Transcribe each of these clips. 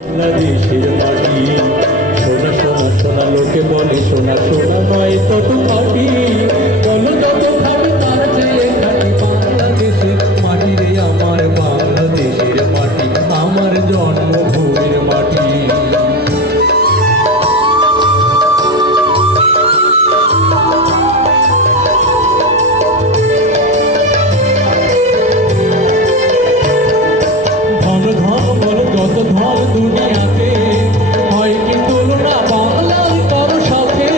বাংলাদেশের মাটি সোনা সোনা সোনা লোকে বলে সোনা সোনা নয় তত খাটি বলো যত খাবে তার চেয়ে খাটি বাংলাদেশের মাটি রে আমার বাংলাদেশের মাটি আমার জন্মভূমির মাটি ধন ধন বলো যত ধন দুনিয়াতে হয় কি তুলনা বাংলার কারো সাথে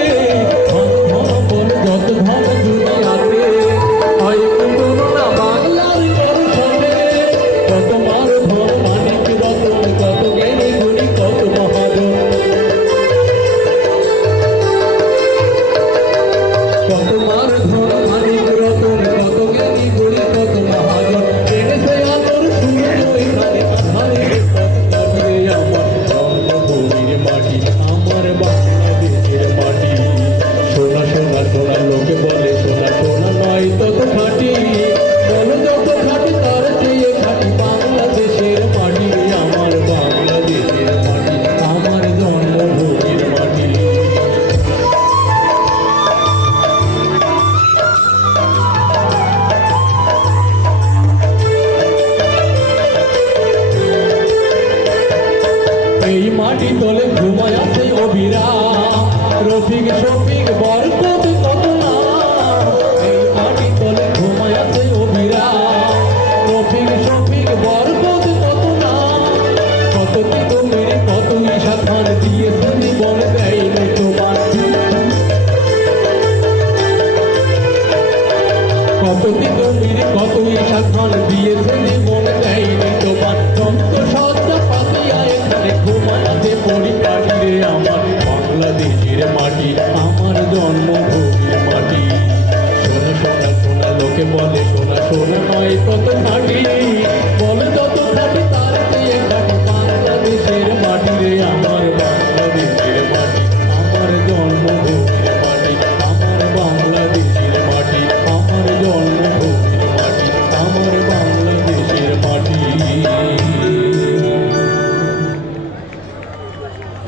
ধন ধন বলো যত ধন দুনিয়াতে হয় কি তুলনা বাংলার কারো সাথে কত মার ধন মানিক রতন কত জ্ঞানী গুণী কত মহাজন কত মার ধন মানিক রতন কত জ্ঞানী গুণী কত মহাজন এনেছে আলোর সূর্য এখানে আধারে আমার জন্মভূমির মাটি আমার বাংলাদেশের মাটি সোনা সোনা সোনা লোকে বলে সোনা সোনা নয় তত খাটি বলো যত খাটি তার চেয়ে খাটি বাংলাদেশের মাটি আমার বাংলাদেশের মাটি আমার জন্মভূমির মাটি এই মাটি তলে ঘুমায় আছে অবিরাম রফিক শফিক বরকত কত না এই মাটি তলে ঘুমায় আছে অবিরাম রফিক শফিক বরকত কত না কত কি তুমি কত ঈশা খান দিয়েছে জীবন দেয়নি তোমার কত কি তুমি কত ঈশা খান দিয়েছে জীবন দেয়নি তোমার তন্ত সজ্জা পাতিয়া এখানে ঘুমায় আছে পরিপাটি রে আমার বাংলাদেশের মাটি আমার জন্মভূমির মাটি সোনা সোনা সোনা লোকে বলে সোনা সোনা নয় কত খাটি বলে যত খাটি তার চেয়ে খাটি বাংলাদেশের মাটি রে আমার বাংলাদেশের মাটি আমার জন্মভূমির মাটি আমার বাংলাদেশের মাটি আমার জন্মভূমির মাটি আমার বাংলাদেশের মাটি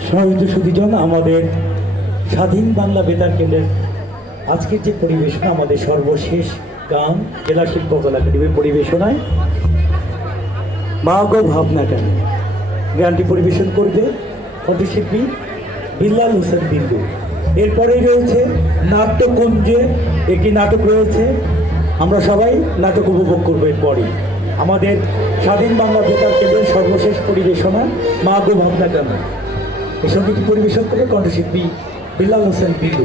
সহৃদয় সুধীজন, আমাদের স্বাধীন বাংলা বেতার কেন্দ্রের আজকের যে পরিবেশনা, আমাদের সর্বশেষ গান জেলা শিল্পকলা একাডেমির পরিবেশনায় মা গো ভাবনা কেন গানটি পরিবেশন করবে কণ্ঠশিল্পী বিল্লাল হোসেন বিন্দু। এরপরেই রয়েছে নাট্যকুঞ্জে একটি নাটক রয়েছে, আমরা সবাই নাটক উপভোগ করবো। এরপরই আমাদের স্বাধীন বাংলা বেতার কেন্দ্রের সর্বশেষ পরিবেশনা মা গো ভাবনা কেন। এই সঙ্গীতটি পরিবেশন করে কণ্ঠশিল্পী বিল্লাল হোসেন বিন্দু।